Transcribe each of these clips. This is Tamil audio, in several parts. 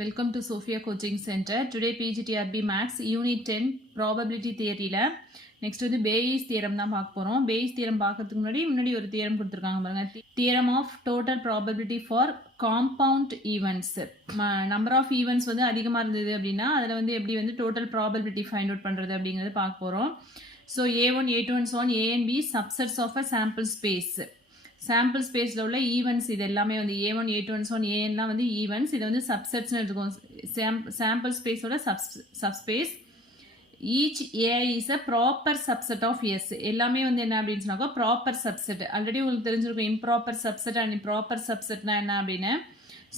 Welcome to Sophia Coaching Center. Today PGTRB Max Unit 10 Probability Theory ல next வந்து Bayes theorem தான் பார்க்க போறோம். Bayes theorem பார்க்கிறதுக்கு முன்னாடி ஒரு theorem கொடுத்திருக்காங்க பாருங்க. Theorem of total probability for compound events. Number of events வந்து அதிகமா இருந்தது அப்படின்னா அதுல வந்து எப்படி வந்து total probability find out பண்றது அப்படிங்கறது பார்க்க போறோம். So A1, A2 and so on, A and B subsets of a sample space. Sample ஸ்பேஸில் உள்ள ஈவெண்ட்ஸ் இது எல்லாமே வந்து A1, A2 and so on, ஏஎன்லாம் வந்து ஈவெண்ட்ஸ், இது வந்து சப்செட்ஸ்னு எடுத்துக்கோம். சாம்பிள் ஸ்பேஸோட subspace. Each AI is a proper subset of S. எல்லாமே வந்து என்ன அப்படின்னு சொன்னாக்கா ப்ராப்பர் சப்செட். ஆல்ரெடி உங்களுக்கு தெரிஞ்சிருக்கும் இம்ப்ராப்பர் சப்செட் அண்ட் ப்ராப்பர் சப்செட்னா என்ன அப்படின்னு.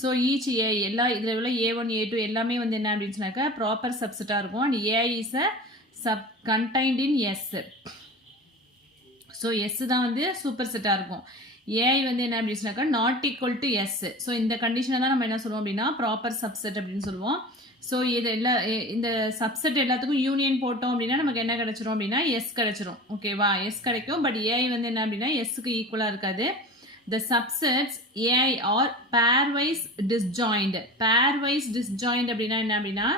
ஸோ ஈச் ஏஐ எல்லா இதில் உள்ள A1, A2 எல்லாமே வந்து என்ன அப்படின்னு சொன்னாக்கா ப்ராப்பர் சப்செட்டாக இருக்கும். And AI is a contained in S. So S தான் வந்து சூப்பர் செட்டாக இருக்கும். ஏஐ வந்து என்ன அப்படின்னு சொன்னாக்கா not equal to S. So இந்த கண்டிஷனை தான் நம்ம என்ன சொல்லுவோம் அப்படின்னா ப்ராப்பர் சப்செட் அப்படின்னு சொல்லுவோம். ஸோ இது இந்த சப்செட் எல்லாத்துக்கும் யூனியன் போட்டோம் அப்படின்னா நமக்கு என்ன கிடைச்சிரும் அப்படின்னா எஸ் கிடைச்சிரும். ஓகேவா, எஸ் கிடைக்கும். பட் ஏஐ வந்து என்ன அப்படின்னா எஸ்க்கு ஈக்குவலாக இருக்காது. The subsets AI are pairwise disjoint. Pairwise disjoint அப்படின்னா என்ன அப்படின்னா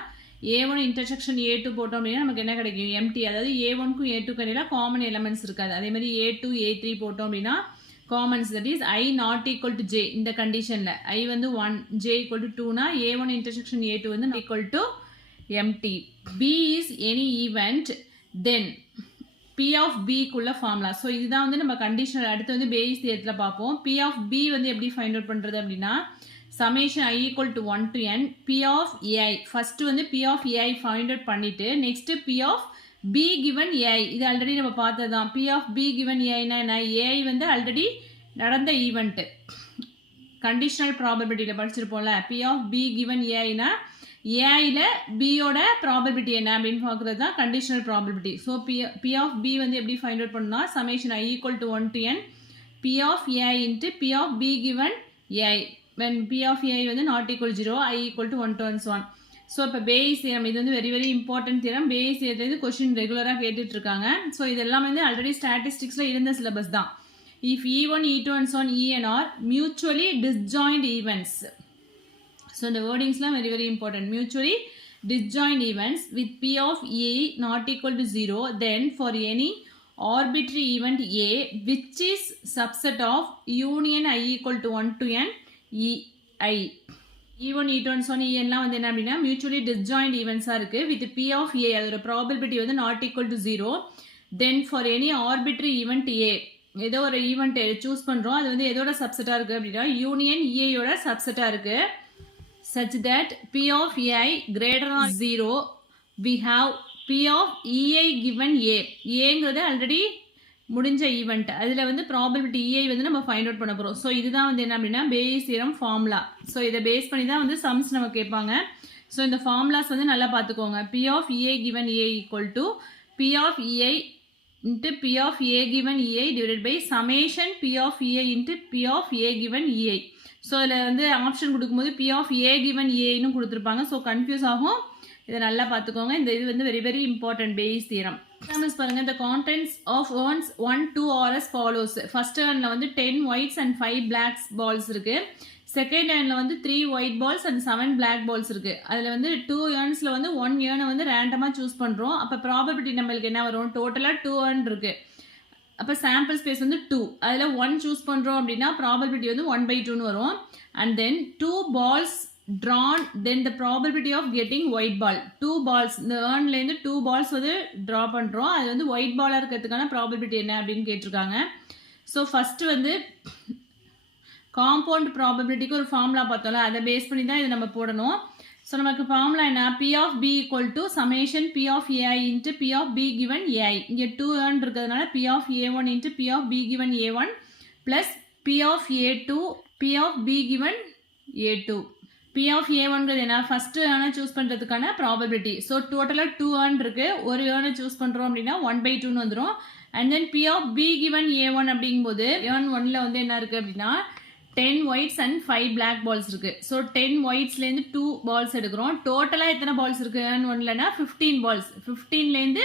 A1 intersection A2 போட்டோம் அப்படின்னா நமக்கு என்ன கிடைக்கும் எம்டி. அதாவது A1க்கும் A2க்கும் இடையில காமன் எலமெண்ட்ஸ் இருக்காது. அதே மாதிரி A2, A3 போட்டோம் அப்படின்னா commons, that is I not equal to J. இந்த கண்டிஷனில் I வந்து 1, J equal to 2னா A1 intersection A2 வந்து equal to empty. B is any event then P of B குள்ள ஃபார்முலா. ஸோ இதுதான் வந்து நம்ம கண்டிஷனல். அடுத்து வந்து பேஸ் தியரத்தில் பார்ப்போம். P of B வந்து எப்படி ஃபைண்ட் அவுட் பண்ணுறது அப்படின்னா summation I equal to 1 to n P of AI. First வந்து P of AI find out பண்ணிட்டு next P of B given AI. இது ஆல்ரெடி நம்ம பார்த்தது தான். P of B given AI என்ன, AI வந்து ஆல்ரெடி நடந்த ஈவெண்ட். கண்டிஷனல் ப்ராபபிலிட்டியில் படிச்சிருப்போம்ல. P of B given AIனா ஏஐல பியோட ப்ராபபிலிட்டி என்ன அப்படின்னு பார்க்குறது தான் conditional probability. So P of B வந்து எப்படி ஃபைண்ட் அவுட் பண்ணா summation I equal to 1 to n P of AI into P of B given AI. when P of AI வந்து not equal to 0, I equal to 1 to and so on. So இப்போ பேஸ் தியரம் இது வந்து very very important theorem. Bayes தியரத்துலேருந்து கொஸ்டின் ரெகுலராக கேட்டுட்டு இருக்காங்க. ஸோ இதெல்லாம் வந்து ஆல்ரெடி ஸ்டாட்டிஸ்டிக்ஸில் இருந்த சிலபஸ் தான். If E1, E2 and so on, En are mutually disjoint events. So இந்த வேர்டிங்ஸ்லாம் very very important. Mutually disjoint events with P of A not equal to 0, then for any arbitrary event A which is subset of union I equal to 1 to n EI. E1, E2 and so on, எல்லாம் வந்து என்ன அப்படின்னா மியூச்சுவலி டிஸ்ஜாயிண்ட் ஈவெண்ட்ஸாக இருக்குது. வித் P of A அதோட ப்ராபபிலிட்டி வந்து not equal to 0. Then for any ஆர்பிட்ரி event A, ஏதோ ஒரு ஈவெண்ட் சூஸ் பண்ணுறோம், அது வந்து எதோட சப்செட்டாக இருக்குது அப்படின்னா யூனியன் EAயோட சப்செட்டாக இருக்குது. such that P of AI greater than 0 we have P of EI given A. ஏங்கிறது ஆல்ரெடி முடிஞ்ச ஈவெண்ட். அதில் வந்து ப்ராபபிலிட்டி EI வந்து நம்ம ஃபைண்ட் அவுட் பண்ண போகிறோம். ஸோ இதுதான் வந்து என்ன அப்படின்னா பேஸ் தியரம் ஃபார்முலா. ஸோ இதை பேஸ் பண்ணி தான் வந்து சம்ஸ் நம்ம கேட்பாங்க. ஸோ இந்த ஃபார்முலாஸ் வந்து நல்லா பார்த்துக்கோங்க. P of EI given A equal to P of EI into P of A given EI divided by summation P of EI into P of A given EI. So இதில் வந்து ஆப்ஷன் கொடுக்கும்போது P of A given EIன்னு கொடுத்துருப்பாங்க. ஸோ கன்ஃபியூஸ் ஆகும். இதை நல்லா பார்த்துக்கோங்க. இந்த இது வந்து very very important base theorem. Examples பாருங்க. the contents of urns 1, 2 are as follows. First urnல வந்து 10 whites and 5 blacks balls இருக்கு. செகண்ட் urnல வந்து 3 white balls and 7 black balls இருக்கு. அதில் வந்து 2 urnsல வந்து 1 urn வந்து ரேண்டமாக சூஸ் பண்ணுறோம். அப்போ ப்ராபபிலிட்டி நம்மளுக்கு என்ன வரும், டோட்டலாக 2 urn இருக்கு. அப்போ சாம்பிள் ஸ்பேஸ் வந்து 2, அதில் 1 சூஸ் பண்ணுறோம் அப்படின்னா ப்ராபபிலிட்டி வந்து 1/2ன்னு வரும். And then 2 balls drawn, then the probability of getting white ball. 2 balls இந்த ஏர்ன்லேருந்து 2 balls வந்து ட்ரா பண்ணுறோம். அது வந்து ஒயிட் பாலாக இருக்கிறதுக்கான ப்ராபபிலிட்டி என்ன அப்படின்னு கேட்டிருக்காங்க. ஸோ ஃபஸ்ட்டு வந்து காம்பவுண்ட் ப்ராபபிலிட்டிக்கு ஒரு ஃபார்முலா பார்த்தோம்ல, அதை பேஸ் பண்ணி தான் இதை நம்ம போடணும். ஸோ நமக்கு ஃபார்முலா என்ன, P of B equal to summation P of AI into P of B given AI. இங்கே 2 ஏர்ன் இருக்கிறதுனால P of A1 into P of B given A1 plus P of A2 P of B given A2. P of A1ங்கிறது என்ன, ஃபஸ்ட்டு ஏர்னை சூஸ் பண்ணுறதுக்கான ப்ராபபிலிட்டி. ஸோ டோட்டலாக 2 ஏர்ன் இருக்குது. ஒரு ஏர்னை சூஸ் பண்ணுறோம் அப்படின்னா 1/2ன்னு வந்துடும். And then P of B given A1 அப்படிங்கும்போது ஏர்ன் 1ல் வந்து என்ன இருக்குது அப்படின்னா 10 whites and 5 black balls இருக்குது. ஸோ 10 whitesலேருந்து 2 balls எடுக்கிறோம். டோட்டலாக எத்தனை பால்ஸ் இருக்குது ஏர்ன் 1லனா 15 balls. 15லேருந்து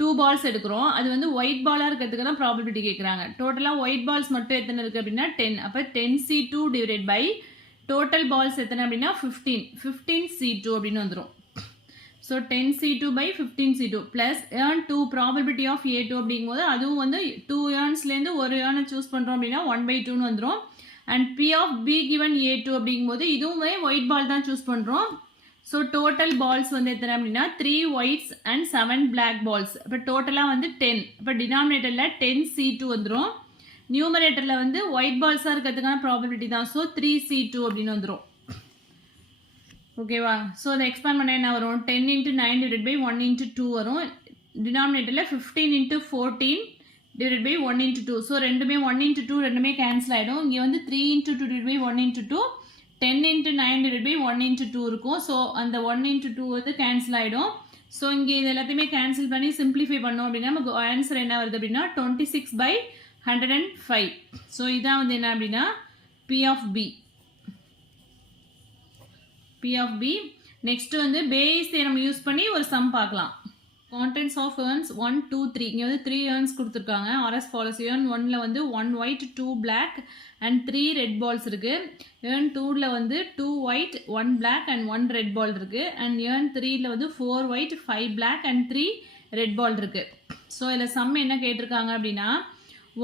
2 balls எடுக்கிறோம். அது வந்து ஒயிட் பாலாக இருக்கிறதுக்கு தான் ப்ராபபிலிட்டி கேட்குறாங்க. டோட்டலாக ஒயிட் பால்ஸ் மட்டும் எத்தனை இருக்குது அப்படின்னா 10. அப்போ 10C2 divided by total balls எத்தனை அப்படின்னா 15C2 அப்படின்னு வந்துடும். So 10C2 by 15C2 plus urn 2 probability of A2 அப்படிங்கும்போது அதுவும் வந்து 2 ஏர்ன்ஸ்லேருந்து ஒரு ஏர்னை சூஸ் பண்ணுறோம் அப்படின்னா 1/2ன்னு வந்துடும். And P of B given A2 அப்படிங்கும்போது இதுவுமே ஒயிட் பால் தான் சூஸ் பண்ணுறோம். ஸோ டோட்டல் பால்ஸ் வந்து எத்தனை அப்படின்னா 3 ஒயிட்ஸ் அண்ட் 7 பிளாக் பால்ஸ். இப்போ டோட்டலாக வந்து 10. இப்போ டினாமினேட்டரில் 10C2 வந்துடும். நியூமரேட்டரில் வந்து ஒயிட் பால்ஸாக இருக்கிறதுக்கான ப்ராபபிலிட்டி தான். ஸோ 3C2 அப்படின்னு வந்துடும். ஓகேவா? ஸோ அதை எக்ஸ்பேண்ட் பண்ண என்ன வரும்? 10 × 9 divided by 1 × 2 வரும். டினாமினேட்டரில் 15 × 14 divided by 1 × 2. ஸோ ரெண்டுமே 1 × 2 ரெண்டுமே கேன்சல் ஆகிடும். இங்கே வந்து 3 × 2 divided by 1 × 2 10 × 9 divided by 1 × 2 இருக்கும். ஸோ அந்த 1 × 2 வந்து கேன்சல் ஆகிடும். ஸோ இங்கே இது எல்லாத்தையுமே கேன்சல் பண்ணி சிம்பிளிஃபை பண்ணோம் அப்படின்னா நமக்கு ஆன்சர் என்ன வருது அப்படின்னா 26/105. ஸோ இதான் வந்து என்ன அப்படின்னா P of B. P of B. Next வந்து பேஸ் தேரம் யூஸ் பண்ணி ஒரு சம் பார்க்கலாம். contents of urns 1 2 3 இங்கே வந்து 3 urns கொடுத்துருக்காங்க. RS follows. urn 1ல வந்து 1 white 2 black and 3 red balls இருக்கு. urn 2ல வந்து 2 white 1 black and 1 red ball இருக்கு. and urn 3ல வந்து 4 white 5 black and 3 red ball இருக்கு. ஸோ இதில் சம் என்ன கேட்டிருக்காங்க அப்படின்னா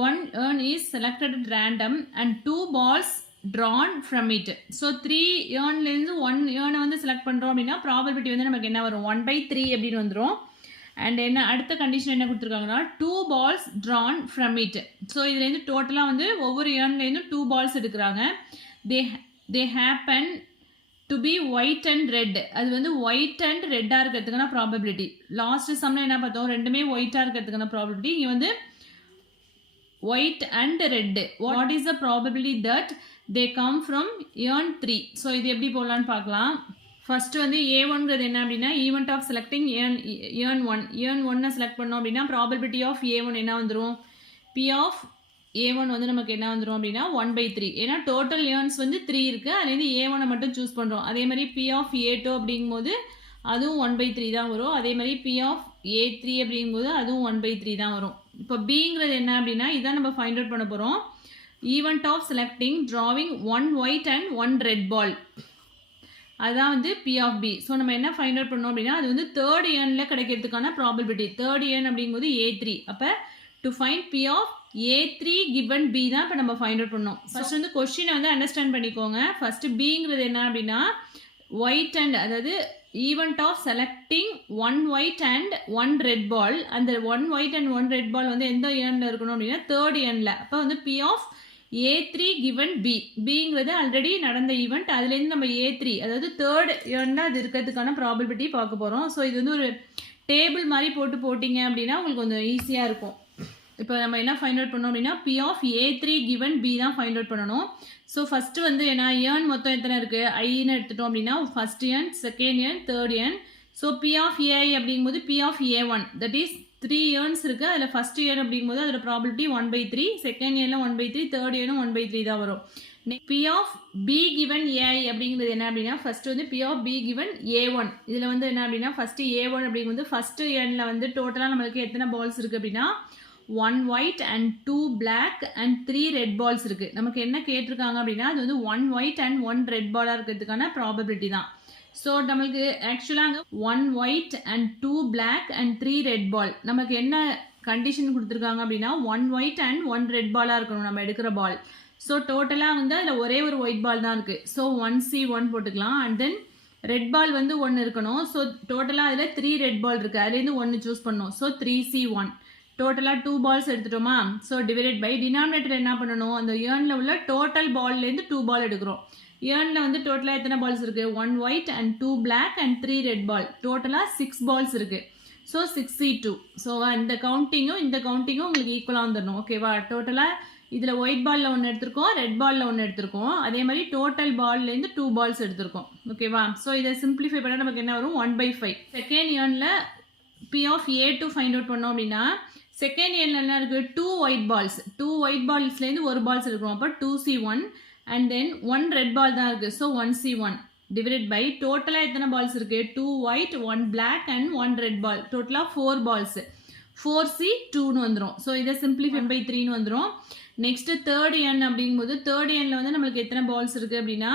1 urn is selected at random and 2 balls drawn from it. So 3 ஏர்ன்லேருந்து 1 ஏர்னை வந்து செலக்ட் பண்ணுறோம் அப்படின்னா ப்ராபபிலிட்டி வந்து நமக்கு என்ன வரும் 1/3 அப்படின்னு வந்துடும். அண்ட் என்ன அடுத்த கண்டிஷன் என்ன கொடுத்துருக்காங்கன்னா 2 balls drawn from it. So இதுலேருந்து டோட்டலாக வந்து ஒவ்வொரு ஏர்ன்லேருந்து 2 balls எடுக்கிறாங்க. they happen to be white and red. அது வந்து ஒயிட் அண்ட் ரெட்டாக இருக்கிறதுக்கான ப்ராபபிலிட்டி. லாஸ்ட் சம்மில் என்ன பார்த்தோம்? ரெண்டுமே ஒயிட்டாக இருக்கிறதுக்கான ப்ராபபிலிட்டி. இங்கே வந்து white and red. What is the probability that they come from urn 3? So இது எப்படி போடலான்னு பார்க்கலாம். ஃபர்ஸ்ட் வந்து A1ங்கிறது என்ன அப்படின்னா event of selecting urn 1. urn 1 select பண்ணோம் அப்படின்னா ப்ராபபிலிட்டி ஆஃப் A1 என்ன வந்துடும்? P ஆஃப் A1 வந்து நமக்கு என்ன வந்துடும் அப்படின்னா 1/3. ஏன்னா டோட்டல் ஏர்ன்ஸ் வந்து 3 இருக்குது. அதுலேருந்து A1 மட்டும் சூஸ் பண்ணுறோம். அதே மாதிரி P ஆஃப் A2 அப்படிங்கும்போது அதுவும் 1/3 தான் வரும். அதே மாதிரி P ஆஃப் A3 அப்படிங்கும்போது அதுவும் 1/3 தான் வரும். இப்போ Bங்கிறது என்ன அப்படின்னா இதான் நம்ம ஃபைண்ட் அவுட் பண்ண போகிறோம். Event of selecting drawing 1 white and 1 red ball. அதுதான் வந்து P ஆஃப் B. ஸோ நம்ம என்ன ஃபைண்ட் அவுட் பண்ணோம் அப்படின்னா அது வந்து தேர்ட் ஏர்னில் கிடைக்கிறதுக்கான ப்ராபபிலிட்டி. தேர்ட் ஏர்ன் அப்படிங்கும்போது A3. அப்போ to find P of A3 given B தான் இப்போ நம்ம ஃபைண்ட் அவுட் பண்ணோம். ஃபர்ஸ்ட் வந்து கொஸ்டினை வந்து அண்டர்ஸ்டாண்ட் பண்ணிக்கோங்க. ஃபர்ஸ்ட் Bங்கிறது என்ன அப்படின்னா ஒயிட் அண்ட் அதாவது event of selecting 1 white and 1 red ball. அந்த 1 white and 1 red ball வந்து எந்த ஏர்னில் இருக்கணும் அப்படின்னா தேர்ட் ஏர்னில். அப்போ வந்து P of A3 given B. Bங்கிறது ஆல்ரெடி நடந்த ஈவெண்ட். அதுலேருந்து நம்ம A3 அதாவது தேர்ட் ஏர்னில் அது இருக்கிறதுக்கான ப்ராபபிலிட்டி பார்க்க போகிறோம். ஸோ இது வந்து ஒரு டேபிள் மாதிரி போட்டிங்க அப்படின்னா உங்களுக்கு கொஞ்சம் ஈஸியாக இருக்கும். இப்போ நம்ம என்ன ஃபைண்ட் அவுட் பண்ணோம் அப்படின்னா P of A3 given B தான் ஃபைண்ட் அவுட் பண்ணணும். ஸோ ஃபஸ்ட்டு வந்து என்ன ஏர்ன் மொத்தம் எத்தனை இருக்குது? ஐன்னு எடுத்துட்டோம் அப்படின்னா first urn, second urn, third urn. So P of AI அப்படிங்கும்போது P of A1 that is 3 urns இருக்குது. அதில் ஃபஸ்ட் இயர் அப்படிங்கும்போது அதோட ப்ராபபிலிட்டி 1/3, செகண்ட் இயரில் 1/3, தேர்ட் இயரும் 1/3 தான் வரும். P of B given AI அப்படிங்கிறது என்ன அப்படின்னா ஃபஸ்ட்டு வந்து P of B given A1. இதில் வந்து என்ன அப்படின்னா ஃபஸ்ட்டு A1 அப்படிங்கும்போது ஃபஸ்ட்டு இயரில் வந்து டோட்டலாக நம்மளுக்கு எத்தனை பால்ஸ் இருக்குது அப்படின்னா 1 white and 2 black and 3 red balls இருக்குது. நமக்கு என்ன கேட்டிருக்காங்க அப்படின்னா அது வந்து 1 white and 1 red ball இருக்கிறதுக்கான ப்ராபபிலிட்டி தான். ஸோ நம்மளுக்கு ஆக்சுவலாக 1 white and 2 black and 3 red ball நமக்கு என்ன கண்டிஷன் கொடுத்துருக்காங்க அப்படின்னா 1 white and 1 red ball இருக்கணும் நம்ம எடுக்கிற பால். ஸோ டோட்டலாக வந்து அதில் ஒரே ஒரு ஒயிட் பால் தான் இருக்குது. ஸோ 1C1 போட்டுக்கலாம். அண்ட் தென் ரெட் பால் வந்து 1 இருக்கணும். ஸோ டோட்டலாக அதில் 3 ரெட் பால் இருக்குது. அதுலேருந்து 1 சூஸ் பண்ணணும். ஸோ 3C1 டோட்டலாக 2 பால்ஸ் எடுத்துட்டோமா? ஸோ டிவைடட் பை டினாமினேட்டர் என்ன பண்ணணும்? அந்த ஏர்னில் உள்ள டோட்டல் பால்லேருந்து 2 பால் எடுக்கிறோம். ஏர்னில் வந்து டோட்டலாக எத்தனை பால்ஸ் இருக்குது? 1 white and 2 black and 3 red ball. டோட்டலாக 6 பால்ஸ் இருக்குது. So 6C2. ஸோ இந்த கவுண்டிங்கும் உங்களுக்கு ஈக்குவலாக வந்துடணும். ஓகேவா? டோட்டலாக இதில் ஒயிட் பாலில் 1 எடுத்திருக்கோம், ரெட் பாலில் 1 எடுத்திருக்கோம். அதே மாதிரி டோட்டல் பால்லேருந்து 2 பால்ஸ் எடுத்திருக்கோம். ஓகேவா? ஸோ இதை சிம்பிளிஃபை பண்ணால் நமக்கு என்ன வரும்? 1/5. செகண்ட் ஏர்னில் P of A2 find out பண்ணோம் அப்படின்னா செகண்ட் ஏர்னில் என்ன இருக்குது? 2 ஒயிட் பால்ஸ். 2 ஒயிட் பால்ஸ்லேருந்து ஒரு பால்ஸ் எடுக்கிறோம். அப்போ 2C1 அண்ட் தென் 1 ரெட் பால் தான் இருக்குது. ஸோ 1C1 டிவைடட் பை டோட்டலாக எத்தனை பால்ஸ் இருக்குது? 2 white 1 black and 1 red ball. டோட்டலாக 4 பால்ஸ். 4C2ன்னு வந்துடும். ஸோ இதை சிம்பிளிஃபை பை 3ன்னு வந்துடும். நெக்ஸ்ட்டு தேர்ட் ஏர்ன் அப்படிங்கும்போது தேர்ட் ஏர்னில் வந்து நம்மளுக்கு எத்தனை பால்ஸ் இருக்குது அப்படின்னா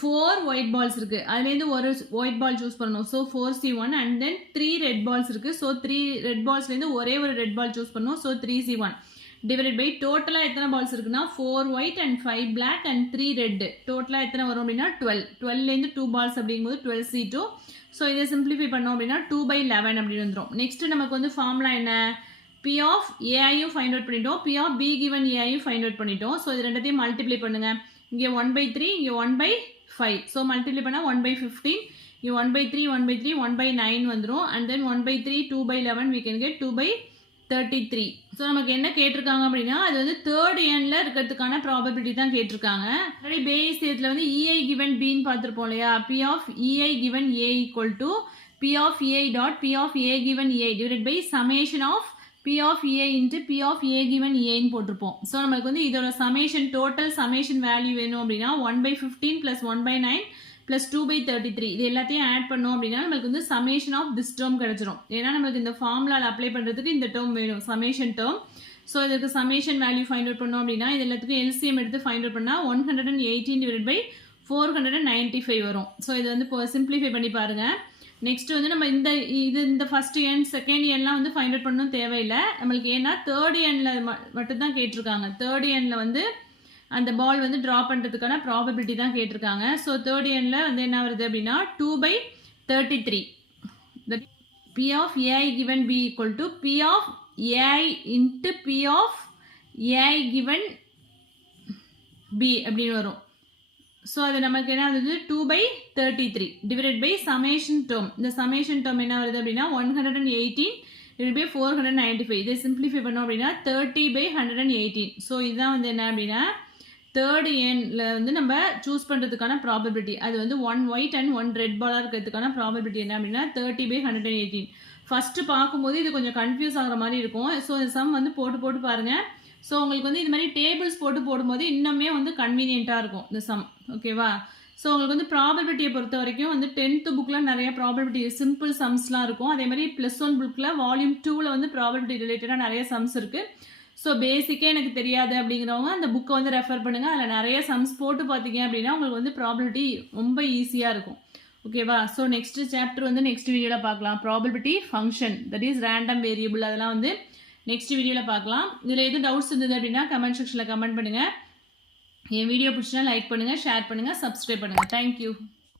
4 white balls இருக்கு. அதுலேருந்து ஒரு white ball choose பண்ணணும். So 4C1 and then 3 red balls இருக்கு. So 3 red ballsலேருந்து ஒரே ஒரு red ball choose பண்ணணும். So 3C1 divided by டோட்டலாக எத்தனை பால்ஸ் இருக்குன்னா 4 white and 5 black and 3 red. டோட்டலாக எத்தனை வரும் அப்படின்னா 12. 12லேருந்து 2 balls அப்படிங்கும்போது 12C2. ஸோ இதை சிம்பிளிஃபை பண்ணோம் அப்படின்னா 2/11 அப்படின்னு வந்துடும். நெக்ஸ்ட் நமக்கு வந்து ஃபார்முலா என்ன? P of AIயும் ஃபைண்ட் அவுட் பண்ணிட்டோம், P of B given AIயும் ஃபைண்ட் அவுட் பண்ணிட்டோம். ஸோ இது ரெண்டத்தையும் மல்டிப்ளை பண்ணுங்க. இங்கே 1/3, இங்கே 1/5. ஸோ மல்டிப்ளை பண்ணால் 1/15, இங்கே 1/3, 1/3, 1/9 வந்துடும். And then 1/3, 2/11 we can get 2/33. So நமக்கு என்ன கேட்டிருக்காங்க அப்படின்னா அது வந்து தேர்ட் எண்ணில் இருக்கிறதுக்கான ப்ராபபிலிட்டி தான் கேட்டிருக்காங்க. ஆல்ரெடி பேஸ் தேர்த்தில் வந்து EI given Bன்னு பார்த்துருப்போம் இல்லையா? P of EI given A equal to P of EI dot P of A given A divided by summation of P of EI into P of A given Aன்னு போட்டிருப்போம். ஸோ நமக்கு வந்து இதோட சமேஷன் டோட்டல் சமேஷன் வேல்யூ வேணும் அப்படின்னா 1/15 + 1/9 + 2/33 இது எல்லாத்தையும் ஆட் பண்ணோம் அப்படின்னா நமக்கு வந்து சமேஷன் ஆஃப் திஸ் டேர்ம் கிடைச்சிரும். ஏன்னா நமக்கு இந்த ஃபார்முலாவில் அப்ளை பண்ணுறதுக்கு இந்த டேர்ம் வேணும், சமேஷன் டேர்ம். ஸோ இதுக்கு சமேஷன் வேல்யூ ஃபைண்ட் அவுட் பண்ணோம் அப்படின்னா இது எல்லாத்துக்கும் LCM எடுத்து ஃபைண்ட் அவுட் பண்ணால் 118 divided by 495 வரும். ஸோ இது வந்து இப்போ சிம்பிளிஃபை பண்ணி பாருங்கள். நெக்ஸ்ட் வந்து நம்ம இந்த ஃபர்ஸ்ட் எண் செகண்ட் எண்லாம் வந்து ஃபைண்ட் அவுட் பண்ணணும் தேவையில்லை நம்மளுக்கு. ஏன்னா தேர்ட் எண்ணில் மட்டும் தான் கேட்டிருக்காங்க. தேர்ட் எண்ணில் வந்து அந்த பால் வந்து ட்ரா பண்ணுறதுக்கான ப்ராபபிலிட்டி தான் கேட்டிருக்காங்க. ஸோ தேர்ட் எண்ணில் வந்து என்ன வருது அப்படின்னா 2/33. P of AI given B equal to P of AI into P of AI given B அப்படின்னு வரும். ஸோ அது நமக்கு என்ன வருது 2/33 divided by summation term. இந்த summation term என்ன வருது அப்படின்னா 118 divided by 495. இதை சிம்பிளிஃபை பண்ணோம் அப்படின்னா 30/118. ஸோ இதுதான் வந்து என்ன அப்படின்னா தேர்ட் எண்ணில் வந்து நம்ம சூஸ் பண்ணுறதுக்கான ப்ராபபிலிட்டி. அது வந்து 1 white and 1 red பாலாக இருக்கிறதுக்கான ப்ராபபிலிட்டி என்ன அப்படின்னா 30/118. ஃபஸ்ட்டு பார்க்கும்போது இது கொஞ்சம் கன்ஃபியூஸ் ஆகிற மாதிரி இருக்கும். ஸோ இந்த சம் வந்து போட்டு பாருங்கள். ஸோ உங்களுக்கு வந்து இது மாதிரி டேபிள்ஸ் போடும்போது இன்னுமே வந்து கன்வீனியண்ட்டாக இருக்கும் இந்த சம். ஓகேவா? ஸோ உங்களுக்கு வந்து ப்ராபபிலிட்டியை பொறுத்த வரைக்கும் வந்து 10th புக்கில் நிறைய ப்ராபபிலிட்டி சிம்பிள் சம்ஸ்லாம் இருக்கும். அதே மாதிரி +1 புக்கில் வால்யூம் 2ல் வந்து ப்ராபபிலிட்டி ரிலேட்டடாக நிறைய சம்ஸ் இருக்குது. ஸோ பேசிக்கே எனக்கு தெரியாது அப்படிங்கிறவங்க அந்த புக்கை வந்து ரெஃபர் பண்ணுங்கள். அதில் நிறைய சம்ஸ் போட்டு பார்த்தீங்க அப்படின்னா உங்களுக்கு வந்து ப்ராபபிலிட்டி ரொம்ப ஈஸியாக இருக்கும். ஓகேவா? ஸோ நெக்ஸ்ட் சாப்டர் வந்து நெக்ஸ்ட் வீடியோவில் பார்க்கலாம். Probability function, that is random variable, அதெல்லாம் வந்து நெக்ஸ்ட் வீடியோவில் பார்க்கலாம். இதில் எதுவும் டவுட்ஸ் இருந்தது அப்படின்னா கமெண்ட் செக்ஷனில் கமெண்ட் பண்ணுங்கள். என் வீடியோ பிடிச்சினா லைக் பண்ணுங்கள், ஷேர் பண்ணுங்கள், சப்ஸ்கிரைப் பண்ணுங்கள். தேங்க்யூ.